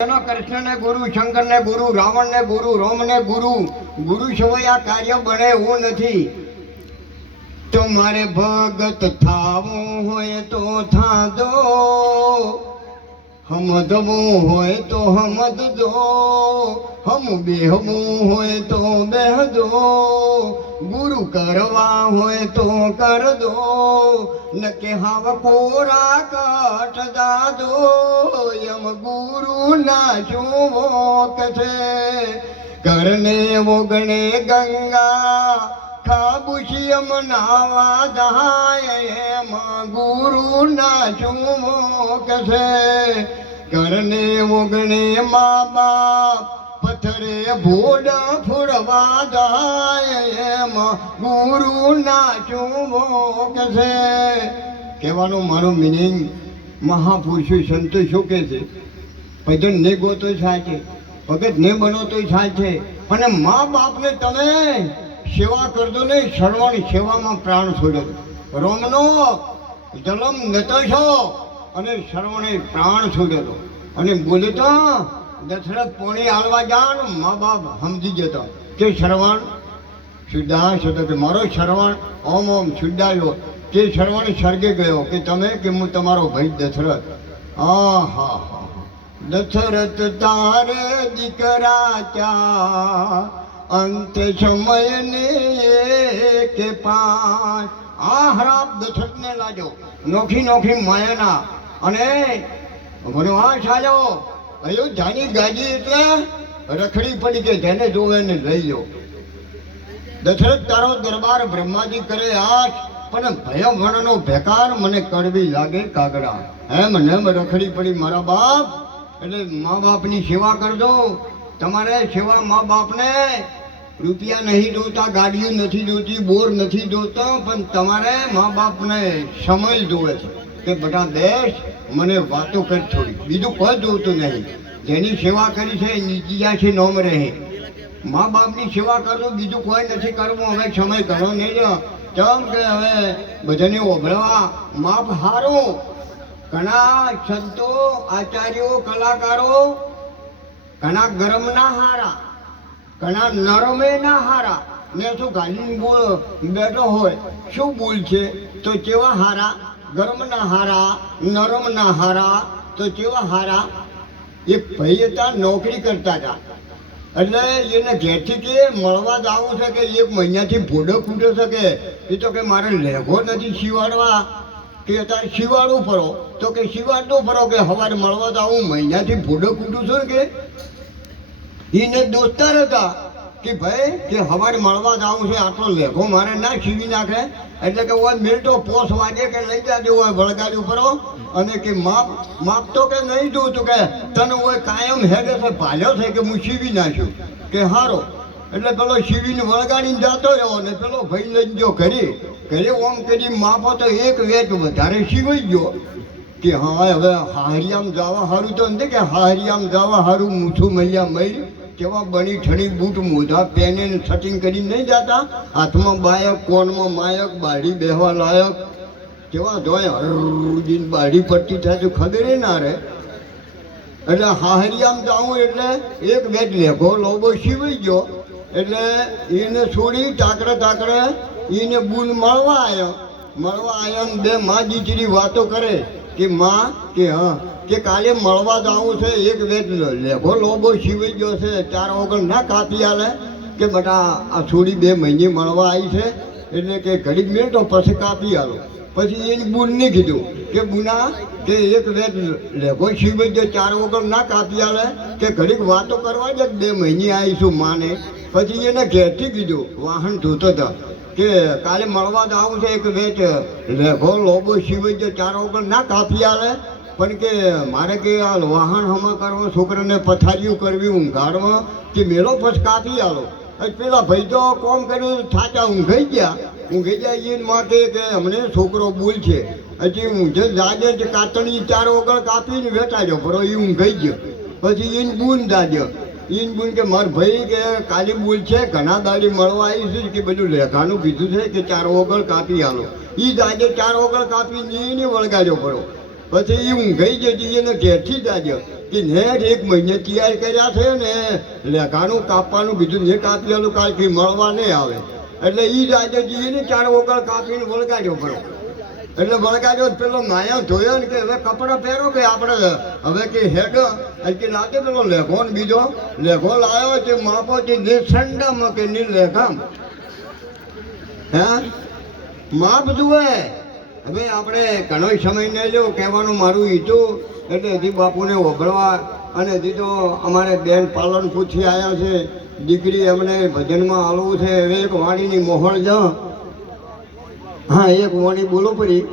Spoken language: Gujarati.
કૃષ્ણ ને ગુરુ, શંકર ને ગુરુ, રાવણ ને ગુરુ, રોમ ને ગુરુ, ગુરુ સિવાય આ કાર્ય બને એવું નથી. તમારે ભગત થાવું હોય તો થાદો, હમદવું હોય તો હમદજો, હમ બેહવું હોય તો બેહજો, ગુરુ કરવા હોય તો કરજો, નકે હાવ કોરા કાટ દાદો, યમ ગુરુ ના જોક છે. કરને ઓગણે ગંગા ખાબુશિયમ નાવા જાય, એમાં ગુરુ ના જોક છે. કરને ઓગણે મા બાપ પથરે ભોડા ફોડવા જાય, એમાં ગુરુ ના જોક છે. કહેવાનું મારું મિનિંગ, મહાપુરુષો સંતો શું કહે છે, ભજન ને ગોતો થાય છે, ભગત ને બનો તો થાય છે, અને મા બાપને તમે સેવા કરજો ને, શ્રવણ સેવામાં પ્રાણ છોડો. રોમનો જલમ નતો છો અને શ્રવણે પ્રાણ છોડ્યો. અને બોલે તો દશરથ પોણી હાલવા જાણ, મા બાપ સમજી જતો કે શ્રવણ શુદ્ધાશ હતો, કે મારો શ્રવણ ઓમ ઓમ શુદ્ધાયો, કે શ્રવણ સ્વર્ગે ગયો, કે તમે કે હું તમારો ભાઈ દશરથ. હા હા હા, દશરથ તારે દીકરા ચા, અંત સમય ને કે પાંચ. આ હરાબ દશરથને લાજો નોખી નોખી માયાના, અને વનવાસ આવ્યો. અયોધ્યાની ગાદી એટલે રખડી પડી, કે જેને જોવે ને લઈ લો. દશરથ તારો દરબાર બ્રહ્માજી કરે આશ, પણ ભયવણનો ભેકાર મને કડવી લાગે કાગડા. એમ નેમ રખડી પડી મારા બાપ. એટલે મા બાપની સેવા કરજો. તમારે સેવા મા બાપને રૂપિયા નહીં જોતા, ગાડીઓ નથી જોતી, બોર નથી જોતા, પણ તમારે મા બાપને સમય જોવે છે કે બધા દેશ મને વાતો કરી થોડી, બીજું કોઈ જોતું નહીં. જેની સેવા કરી છે નીચિયાથી નોમ રહે. મા બાપની સેવા કરજો, બીજું કોઈ નથી કરવું. હવે સમય ઘણો નહીં, કેમ કે હવે બધાને ઓભળવા માપ હારું. ઘણા સંતો, આચાર્યો, કલાકારો ઘણા ગરમ ના હારા, ઘણા નરમે ના હારા. ને શું ગાલી બેઠો હોય, શું ભૂલ છે તો કેવા હારા? ગરમ ના હારા, નરમ ના હારા તો કેવા હારા? એક ભાઈ હતા, નોકરી કરતા હતા. એટલે એને ઘેરથી કે મળવા જ આવું છે, કે એક મહિનાથી ભોડો ખૂટે છે, કે એ તો કે મારે લેઘો નથી શિવાડવા, કે અત્યારે શિવાડવું ફરો, તો કે શિવાડવું ફરો, કે સવારે મળવા જ આવું, મહિનાથી ભોડો ખૂટું છું કે. એને દોસ્તાર હતા કે ભાઈ કે સવારે મળવા જ આવું છે, આટલો લેઘો મારે ના સીવી નાખે, એટલે કે હોય મિલતો પોસ વાગે કે લઈ જાજો, હોય વળગાડી ફરો. અને કે માપ તો કે નહીં જોતું, કે તને હોય કાયમ હેડે છે, ભાલ્યો છે કે હું સીવી નાખ્યું, કે હારો. એટલે પેલો સીવીને વળગાડીને જતો રહ્યો, ને પેલો ભાઈ લઈ ગયો ઘરે ઓમ કરી માપો તો એક વેચ વધારે સીવાઈ ગયો. કે હા હવે હારિયામ જવા સારું તો નથી, કે હારિયામ જવા સારું મૂઠું મળ્યા મળી. કેવા બની ઠણી બૂટ મોઢા પહેને સટિંગ કરીને નહીં જતા, હાથમાં બાયક, કોનમાં માયક, બાળી બેહવા લાયક. કેવા જોય હરજીને બાળી પટ્ટી થાય તો ખબર ના રહે. એટલે હાહરિયામ જાઉં એટલે એક વેચ લેઘો લોબો સીવાઈ ગયો. એટલે એને છોડી ટાકરે એને બૂન મળવા આવ્યા ને બે માં દીકરી વાતો કરે કે માં કે હા કે કાલે મળવા જાવું છે, એક વેચ લેઘો લોબો સીવાઈ ગયો છે, 4 ઓગણ ના કાપી આલે. કે બેટા આ છોડી 2 મહિને મળવા આવી છે, એટલે કે ઘડીક મિનિટો પછી કાપી આલો. પછી એની બૂનને કીધું કે બુના કે એક વેચ લેઘો સીવાઈ ગયો, 4 ઓગણ ના કાપી આલે, કે ઘડીક વાતો કરવા જ 2 મહિને આવીશું માને. પછી એને ઘેરથી કીધું, વાહન ધોતો હતા, કે કાલે મળવા જ આવું છે, એક વેચ લેઘો લોબો સીવાઈ ગયો, 4 ઓગણ ના કાપી આલે, પણ કે મારે કે આ વાહન હમા કરવા, છોકરાને પથારીઓ કરવી, ઊંઘાડવા, કે મેળો પછી કાપી આલો. પેલા ભાઈ તો કોમ કર્યું, થાચા ઊંઘાઈ ગયા. એને માટે કે અમને છોકરો બોલ છે, હજી ઊંઘે જાજે કાતણી 4 ઓગણ કાપીને વેચાજો બરો, એ ઊંઘાઈ ગયો. પછી એને બૂન જાજ્યો, એને બૂન કે માર ભાઈ કે કાલી બોલ છે, ઘણા દાડી મળવા આવીશું, કે બધું લેખાનું કીધું છે, કે 4 ઓગણ કાપી આલો. એ જાજે 4 ઓગણ કાપી ને વળગાડ્યો બરો. પછી એ ઊંઘાઈ જતી, એને ઘેરથી જાજ્યો. કે નેટ 1 મહિને તૈયાર કર્યા છે ને લેખાનું કાપવાનું બીજું ને કાપેલું કાલથી મળવા નહીં આવે એટલે એ જ આજે જઈએ ને 4 ઓગળ કાપીને વળગાડ્યો પડો એટલે વળગાડ્યો પેલો માયા ધોયો ને કે હવે કપડાં પહેરો કે આપણે હવે કે હેડ કે લાગે પેલો લેખો ને બીજો લેખો લાવ્યો છે માપો છે નિસંડામાં કે ની લેખામ હે માપ જુએ હવે આપણે ઘણો સમય નહીં લ્યો કહેવાનું મારું ઈચ્છું એટલે હજી બાપુને ઓભળવા અને હજી તો અમારે બેન પાલન પૂછી આવ્યા છે દીકરી એમને ભજનમાં આવવું છે હવે એક વાણીની મોહળ જ હા એક વાણી બોલો પડી